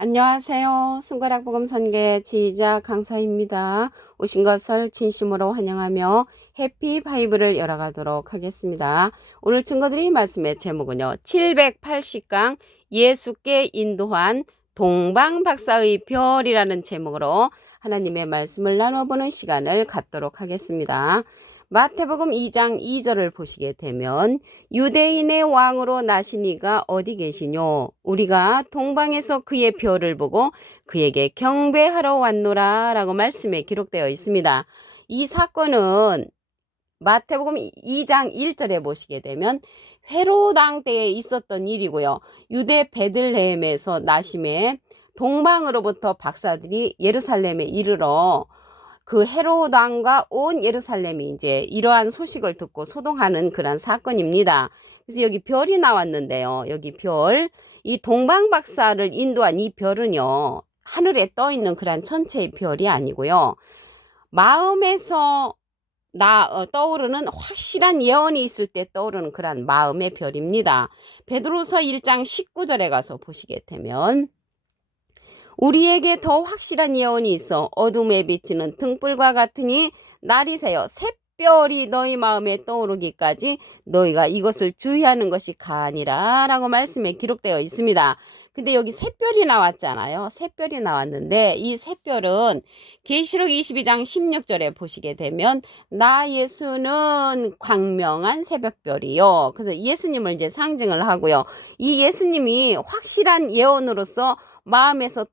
안녕하세요. 손가락 복음 선계 지휘자 강사입니다. 오신 것을 진심으로 환영하며 해피 바이블을 열어가도록 하겠습니다. 오늘 증거드릴 말씀의 제목은요. 780강 예수께 인도한 동방박사의 별이라는 제목으로 하나님의 말씀을 나눠보는 시간을 갖도록 하겠습니다. 마태복음 2장 2절을 보시게 되면 유대인의 왕으로 나신 이가 어디 계시뇨? 우리가 동방에서 그의 별을 보고 그에게 경배하러 왔노라 라고 말씀에 기록되어 있습니다. 이 사건은 마태복음 2장 1절에 보시게 되면 헤롯 왕 때에 있었던 일이고요. 유대 베들레헴에서 나심에 동방으로부터 박사들이 예루살렘에 이르러 그 헤롯 왕과 온 예루살렘이 이제 이러한 소식을 듣고 소동하는 그런 사건입니다. 그래서 여기 별이 나왔는데요. 여기 별, 이 동방박사를 인도한 이 별은요. 하늘에 떠 있는 그런 천체의 별이 아니고요. 마음에서 떠오르는 확실한 예언이 있을 때 떠오르는 그런 마음의 별입니다. 베드로서 1장 19절에 가서 보시게 되면 우리에게 더 확실한 예언이 있어 어둠에 비치는 등불과 같으니 날이 새어 샛별이 너희 마음에 떠오르기까지 너희가 이것을 주의하는 것이 가니라 라고 말씀에 기록되어 있습니다. 근데 여기 샛별이 나왔잖아요. 샛별이 나왔는데 이 샛별은 계시록 22장 16절에 보시게 되면 나 예수는 광명한 새벽별이요. 그래서 예수님을 이제 상징을 하고요. 이 예수님이 확실한 예언으로서 마음에서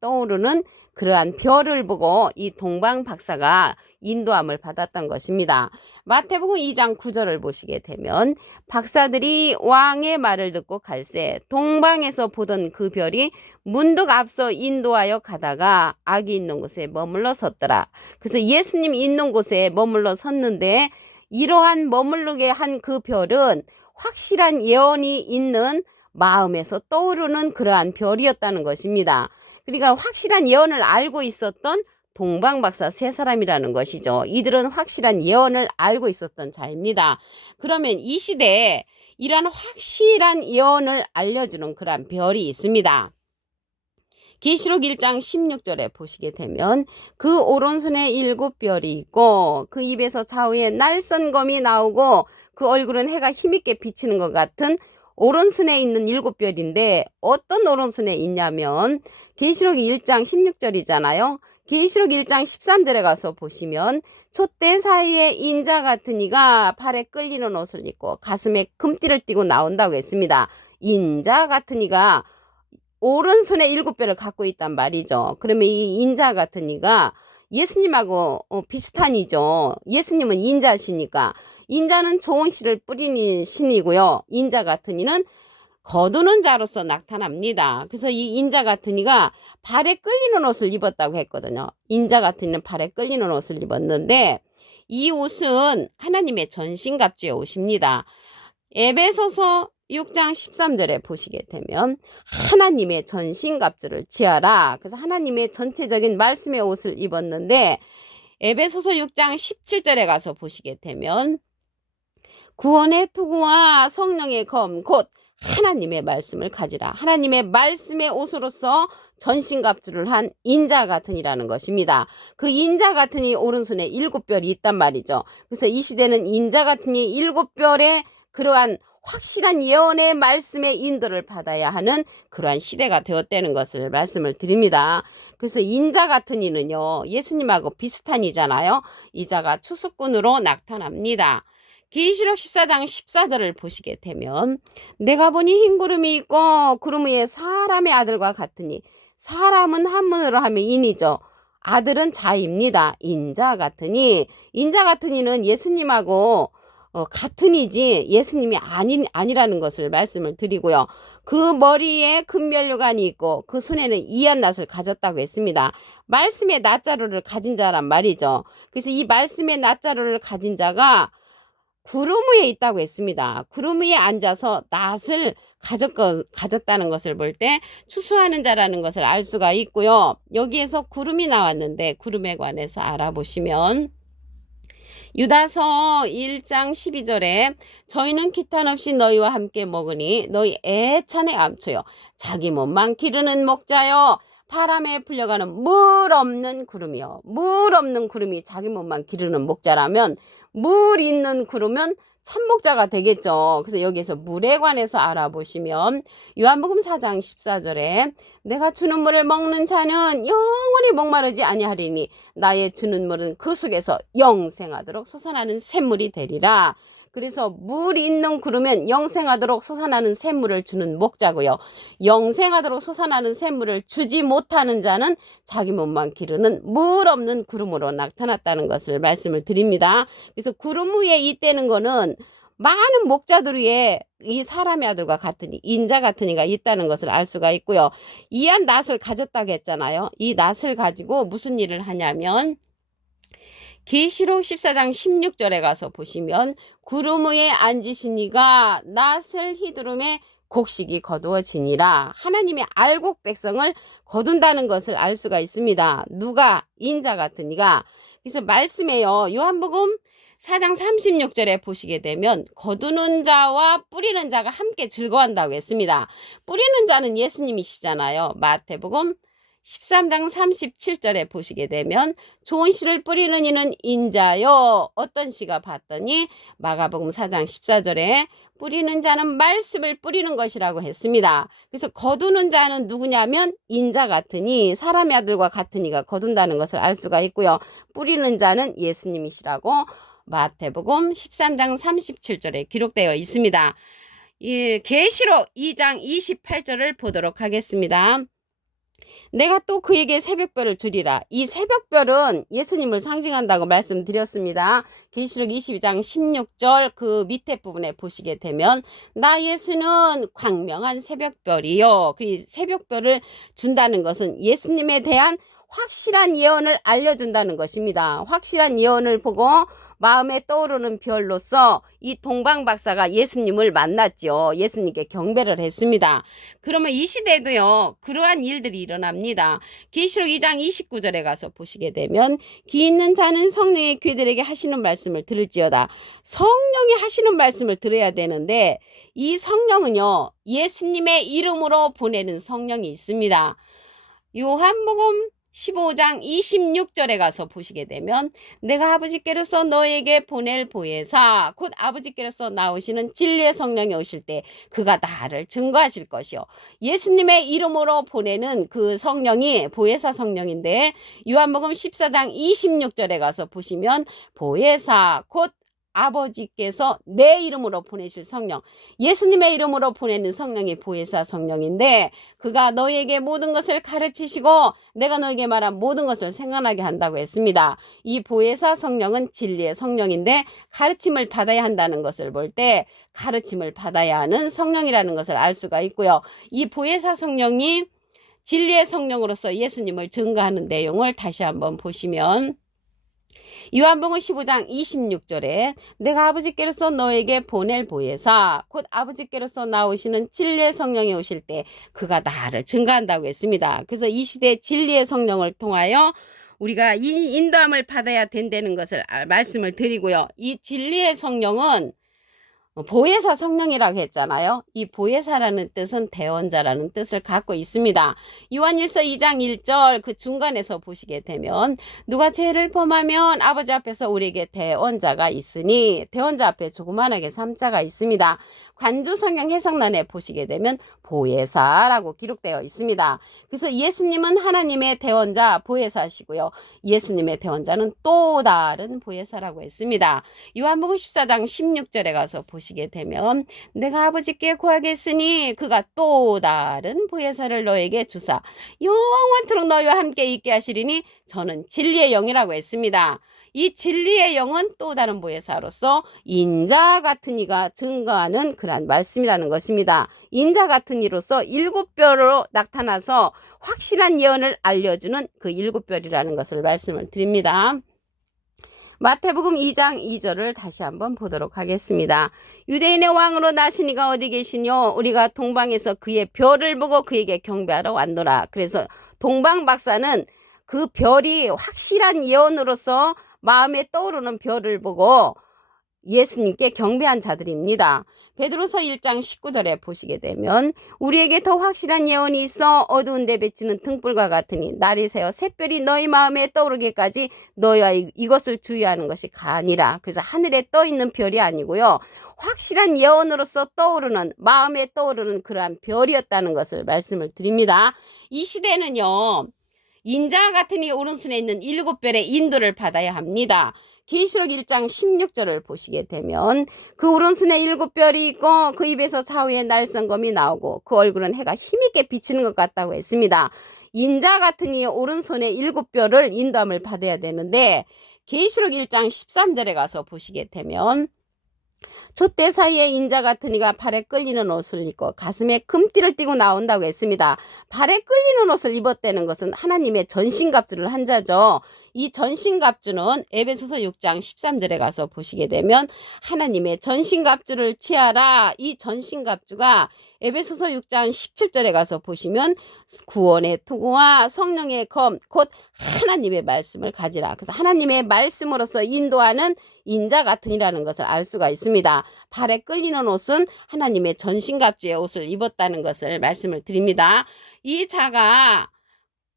떠오르는 그러한 별을 보고 이 동방박사가 인도함을 받았던 것입니다. 마태복음 2장 9절을 보시게 되면 박사들이 왕의 말을 듣고 갈새 동방에서 보던 그 별이 문득 앞서 인도하여 가다가 악이 있는 곳에 머물러 섰더라. 그래서 예수님 있는 곳에 머물러 섰는데 이러한 머무르게 한 그 별은 확실한 예언이 있는 마음에서 떠오르는 그러한 별이었다는 것입니다. 그러니까 확실한 예언을 알고 있었던 동방박사 세 사람이라는 것이죠. 이들은 확실한 예언을 알고 있었던 자입니다. 그러면 이 시대에 이러한 확실한 예언을 알려주는 그러한 별이 있습니다. 계시록 1장 16절에 보시게 되면 그 오른손에 7별이 있고 그 입에서 좌우에 날선검이 나오고 그 얼굴은 해가 힘있게 비치는 것 같은 오른손에 있는 7별인데 어떤 오른손에 있냐면 계시록 1장 16절이잖아요. 계시록 1장 13절에 가서 보시면 촛대 사이에 인자 같은 이가 발에 끌리는 옷을 입고 가슴에 금띠를 띠고 나온다고 했습니다. 인자 같은 이가 오른손에 7별을 갖고 있단 말이죠. 그러면 이 인자 같은 이가 예수님하고 비슷한 이죠. 예수님은 인자시니까 인자는 좋은 씨를 뿌리는 신이고요. 인자 같은 이는 거두는 자로서 나타납니다. 그래서 이 인자 같은 이가 발에 끌리는 옷을 입었다고 했거든요. 인자 같은 이는 발에 끌리는 옷을 입었는데 이 옷은 하나님의 전신갑주의 옷입니다. 에베소서 6장 13절에 보시게 되면 하나님의 전신갑주를 취하라. 그래서 하나님의 전체적인 말씀의 옷을 입었는데 에베소서 6장 17절에 가서 보시게 되면 구원의 투구와 성령의 검 곧 하나님의 말씀을 가지라. 하나님의 말씀의 옷으로서 전신갑주를 한 인자 같으니라는 것입니다. 그 인자 같으니 오른손에 7별이 있단 말이죠. 그래서 이 시대는 인자 같으니 7별의 그러한 확실한 예언의 말씀의 인도를 받아야 하는 그러한 시대가 되었다는 것을 말씀을 드립니다. 그래서 인자 같은 이는요, 예수님하고 비슷한 이잖아요. 이자가 추수꾼으로 나타납니다. 계시록 14장 14절을 보시게 되면 내가 보니 흰 구름이 있고 구름 위에 사람의 아들과 같으니 사람은 한문으로 하면 인이죠. 아들은 자입니다. 인자 같으니 인자 같으니는 예수님하고 같은 이지 예수님이 아니라는 것을 말씀을 드리고요. 그 머리에 금면류관이 있고 그 손에는 이한낫을 가졌다고 했습니다. 말씀의 낫자루를 가진 자란 말이죠. 그래서 이 말씀의 낫자루를 가진 자가 구름 위에 있다고 했습니다. 구름 위에 앉아서 낫을 가졌다는 것을 볼 때 추수하는 자라는 것을 알 수가 있고요. 여기에서 구름이 나왔는데 구름에 관해서 알아보시면 유다서 1장 12절에 저희는 기탄 없이 너희와 함께 먹으니 너희 애찬의 암초요 자기 몸만 기르는 목자요 바람에 풀려가는 물 없는 구름이요. 물 없는 구름이 자기 몸만 기르는 목자라면 물 있는 구름은 참목자가 되겠죠. 그래서 여기에서 물에 관해서 알아보시면 요한복음 4장 14절에 내가 주는 물을 먹는 자는 영원히 목마르지 아니하리니 나의 주는 물은 그 속에서 영생하도록 솟아나는 샘물이 되리라. 그래서 물 있는 구름은 영생하도록 솟아나는 샘물을 주는 목자고요. 영생하도록 솟아나는 샘물을 주지 못하는 자는 자기 몸만 기르는 물 없는 구름으로 나타났다는 것을 말씀을 드립니다. 그래서 구름 위에 있다는 거는 많은 목자들 위에 이 사람의 아들과 같으니 인자 같은 이가 있다는 것을 알 수가 있고요. 이한 낫을 가졌다고 했잖아요. 이 낫을 가지고 무슨 일을 하냐면 계시록 14장 16절에 가서 보시면 구름 위에 앉으신 이가 낫을 휘두름에 곡식이 거두어지니라. 하나님의 알곡 백성을 거둔다는 것을 알 수가 있습니다. 누가? 인자 같은 이가. 그래서 말씀에요. 요한복음 4장 36절에 보시게 되면 거두는 자와 뿌리는 자가 함께 즐거워한다고 했습니다. 뿌리는 자는 예수님이시잖아요. 마태복음 13장 37절에 보시게 되면 좋은 씨를 뿌리는 이는 인자요. 어떤 씨가 봤더니 마가복음 4장 14절에 뿌리는 자는 말씀을 뿌리는 것이라고 했습니다. 그래서 거두는 자는 누구냐면 인자 같으니 사람의 아들과 같으니가 거둔다는 것을 알 수가 있고요. 뿌리는 자는 예수님이시라고 마태복음 13장 37절에 기록되어 있습니다. 계시록 2장 28절을 보도록 하겠습니다. 내가 또 그에게 새벽별을 주리라. 이 새벽별은 예수님을 상징한다고 말씀드렸습니다. 계시록 22장 16절 그 밑에 부분에 보시게 되면 나 예수는 광명한 새벽별이요. 그 새벽별을 준다는 것은 예수님에 대한 확실한 예언을 알려준다는 것입니다. 확실한 예언을 보고 마음에 떠오르는 별로서 이 동방 박사가 예수님을 만났죠. 예수님께 경배를 했습니다. 그러면 이 시대에도요. 그러한 일들이 일어납니다. 계시록 2장 29절에 가서 보시게 되면 귀 있는 자는 성령의 귀들에게 하시는 말씀을 들을지어다. 성령이 하시는 말씀을 들어야 되는데 이 성령은요. 예수님의 이름으로 보내는 성령이 있습니다. 요한복음 15장 26절에 가서 보시게 되면 내가 아버지께로서 너에게 보낼 보혜사 곧 아버지께로서 나오시는 진리의 성령이 오실 때 그가 나를 증거하실 것이요. 예수님의 이름으로 보내는 그 성령이 보혜사 성령인데 요한복음 14장 26절에 가서 보시면 보혜사 곧 아버지께서 내 이름으로 보내실 성령, 예수님의 이름으로 보내는 성령이 보혜사 성령인데 그가 너희에게 모든 것을 가르치시고 내가 너에게 말한 모든 것을 생각나게 한다고 했습니다. 이 보혜사 성령은 진리의 성령인데 가르침을 받아야 한다는 것을 볼 때 가르침을 받아야 하는 성령이라는 것을 알 수가 있고요. 이 보혜사 성령이 진리의 성령으로서 예수님을 증거하는 내용을 다시 한번 보시면 요한복음 15장 26절에 내가 아버지께로서 너에게 보낼 보혜사 곧 아버지께로서 나오시는 진리의 성령이 오실 때 그가 나를 증거한다고 했습니다. 그래서 이 시대 진리의 성령을 통하여 우리가 인도함을 받아야 된다는 것을 말씀을 드리고요. 이 진리의 성령은 보혜사 성령이라고 했잖아요. 이 보혜사라는 뜻은 대언자라는 뜻을 갖고 있습니다. 요한일서 2장 1절 그 중간에서 보시게 되면 누가 죄를 범하면 아버지 앞에서 우리에게 대언자가 있으니 대언자 앞에 조그만하게 3자가 있습니다. 관주 성경 해석란에 보시게 되면 보혜사라고 기록되어 있습니다. 그래서 예수님은 하나님의 대언자 보혜사시고요. 예수님의 대언자는 또 다른 보혜사라고 했습니다. 요한복음 14장 16절에 가서 보시게 되면 내가 아버지께 구하겠으니 그가 또 다른 보혜사를 너에게 주사 영원토록 너희와 함께 있게 하시리니 저는 진리의 영이라고 했습니다. 이 진리의 영은 또 다른 보혜사로서 인자 같은 이가 증거하는 그러한 말씀이라는 것입니다. 인자 같은 이로서 7별로 나타나서 확실한 예언을 알려주는 그 7별이라는 것을 말씀을 드립니다. 마태복음 2장 2절을 다시 한번 보도록 하겠습니다. 유대인의 왕으로 나신 이가 어디 계시뇨? 우리가 동방에서 그의 별을 보고 그에게 경배하러 왔노라. 그래서 동방 박사는 그 별이 확실한 예언으로서 마음에 떠오르는 별을 보고 예수님께 경배한 자들입니다. 베드로서 1장 19절에 보시게 되면 우리에게 더 확실한 예언이 있어 어두운 데 비치는 등불과 같으니 날이 새어 샛별이 너희 마음에 떠오르기까지 너희가 이것을 주의하는 것이 가니라. 그래서 하늘에 떠 있는 별이 아니고요. 확실한 예언으로서 떠오르는 마음에 떠오르는 그러한 별이었다는 것을 말씀을 드립니다. 이 시대는요. 인자와 같으니 오른손에 있는 7별의 인도를 받아야 합니다. 계시록 1장 16절을 보시게 되면 그 오른손에 7별이 있고 그 입에서 좌우에 날성검이 나오고 그 얼굴은 해가 힘있게 비치는 것 같다고 했습니다. 인자 같으니 오른손에 7별을 인도함을 받아야 되는데 계시록 1장 13절에 가서 보시게 되면 촛대 사이에 인자 같은 이가 발에 끌리는 옷을 입고 가슴에 금띠를 띠고 나온다고 했습니다. 발에 끌리는 옷을 입었다는 것은 하나님의 전신갑주를 한 자죠. 이 전신갑주는 에베소서 6장 13절에 가서 보시게 되면 하나님의 전신갑주를 취하라. 이 전신갑주가 에베소서 6장 17절에 가서 보시면 구원의 투구와 성령의 검, 곧 하나님의 말씀을 가지라. 그래서 하나님의 말씀으로서 인도하는 인자 같으니라는 것을 알 수가 있습니다. 발에 끌리는 옷은 하나님의 전신갑주의 옷을 입었다는 것을 말씀을 드립니다. 이 자가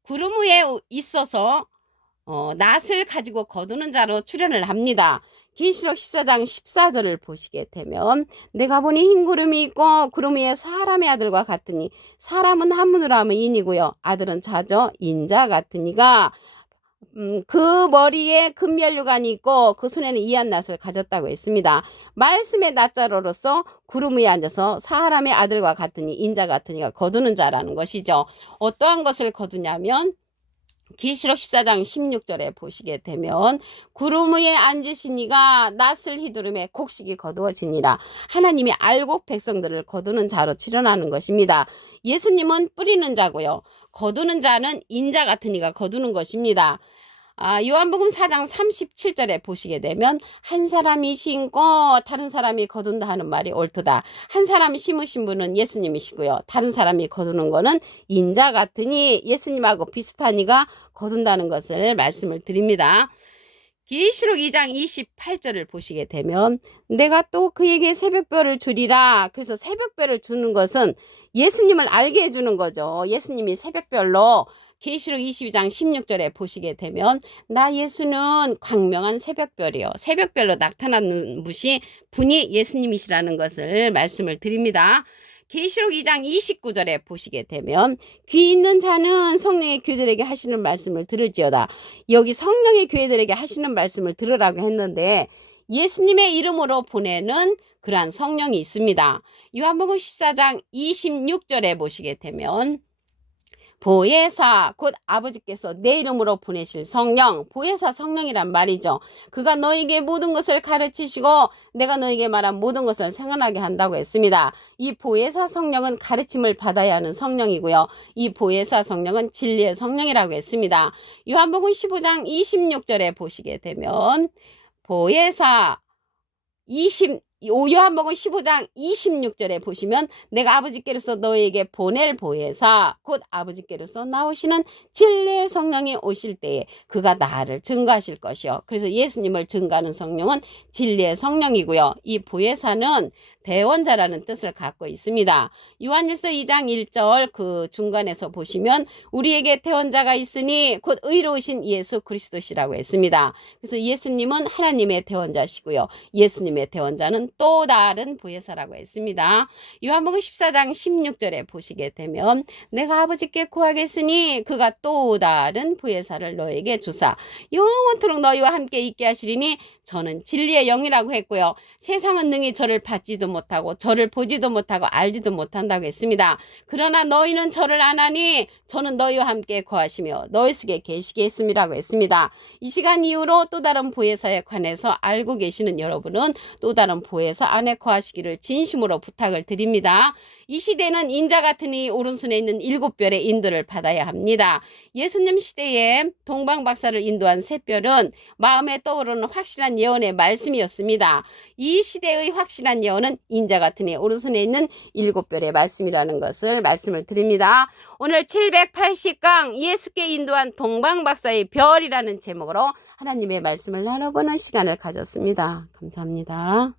구름 위에 있어서 낫을 가지고 거두는 자로 출현을 합니다. 계시록 14장 14절을 보시게 되면 내가 보니 흰 구름이 있고 구름 위에 사람의 아들과 같으니 사람은 한문으로 하면 인이고요. 아들은 자죠. 인자 같으니가 그 머리에 금면류관이 있고 그 손에는 이한낫을 가졌다고 했습니다. 말씀의 낫자로로서 구름 위에 앉아서 사람의 아들과 같으니 인자 같으니가 거두는 자라는 것이죠. 어떠한 것을 거두냐면 계시록 14장 16절에 보시게 되면 구름 위에 앉으신 이가 낫을 휘두르매 곡식이 거두어지니라. 하나님이 알곡 백성들을 거두는 자로 출현하는 것입니다. 예수님은 뿌리는 자고요. 거두는 자는 인자 같은 이가 거두는 것입니다. 요한복음 4장 37절에 보시게 되면 한 사람이 심고 다른 사람이 거둔다 하는 말이 옳도다. 한 사람이 심으신 분은 예수님이시고요. 다른 사람이 거두는 거는 인자 같으니 예수님하고 비슷한 이가 거둔다는 것을 말씀을 드립니다. 계시록 2장 28절을 보시게 되면 내가 또 그에게 새벽별을 주리라. 그래서 새벽별을 주는 것은 예수님을 알게 해주는 거죠. 예수님이 새벽별로 계시록 22장 16절에 보시게 되면 나 예수는 광명한 새벽별이요. 새벽별로 나타나는 분이 예수님이시라는 것을 말씀을 드립니다. 계시록 2장 29절에 보시게 되면 귀 있는 자는 성령의 교회들에게 하시는 말씀을 들을지어다. 여기 성령의 교회들에게 하시는 말씀을 들으라고 했는데 예수님의 이름으로 보내는 그러한 성령이 있습니다. 요한복음 14장 26절에 보시게 되면 보혜사 곧 아버지께서 내 이름으로 보내실 성령, 보혜사 성령이란 말이죠. 그가 너에게 모든 것을 가르치시고 내가 너에게 말한 모든 것을 생각나게 한다고 했습니다. 이 보혜사 성령은 가르침을 받아야 하는 성령이고요. 이 보혜사 성령은 진리의 성령이라고 했습니다. 요한복음 15장 26절에 보시게 되면 보혜사 요한복음 15장 26절에 보시면 내가 아버지께로서 너에게 보낼 보혜사 곧 아버지께로서 나오시는 진리의 성령이 오실 때에 그가 나를 증거하실 것이요. 그래서 예수님을 증거하는 성령은 진리의 성령이고요. 이 보혜사는 대원자라는 뜻을 갖고 있습니다. 요한일서 2장 1절 그 중간에서 보시면 우리에게 대원자가 있으니 곧 의로우신 예수 그리스도시라고 했습니다. 그래서 예수님은 하나님의 대원자시고요. 예수님의 대원자는 또 다른 보혜사라고 했습니다. 요한복음 14장 16절에 보시게 되면 내가 아버지께 구하겠으니 그가 또 다른 보혜사를 너에게 주사 영원토록 너희와 함께 있게 하시리니 저는 진리의 영이라고 했고요. 세상은 능히 저를 받지도 못하고 저를 보지도 못하고 알지도 못한다고 했습니다. 그러나 너희는 저를 아나니 저는 너희와 함께 거하시며 너희 속에 계시겠음이라고 했습니다. 이 시간 이후로 또 다른 보혜사에 관해서 알고 계시는 여러분은 또 다른 보혜사 구해서 안내코하시기를 진심으로 부탁을 드립니다. 이 시대는 인자 같은 이 오른손에 있는 7별의 인도를 받아야 합니다. 예수님 시대에 동방박사를 인도한 샛별은 마음에 떠오르는 확실한 예언의 말씀이었습니다. 이 시대의 확실한 예언은 인자 같은 이 오른손에 있는 7별의 말씀이라는 것을 말씀을 드립니다. 오늘 780강 예수께 인도한 동방박사의 별이라는 제목으로 하나님의 말씀을 나눠보는 시간을 가졌습니다. 감사합니다.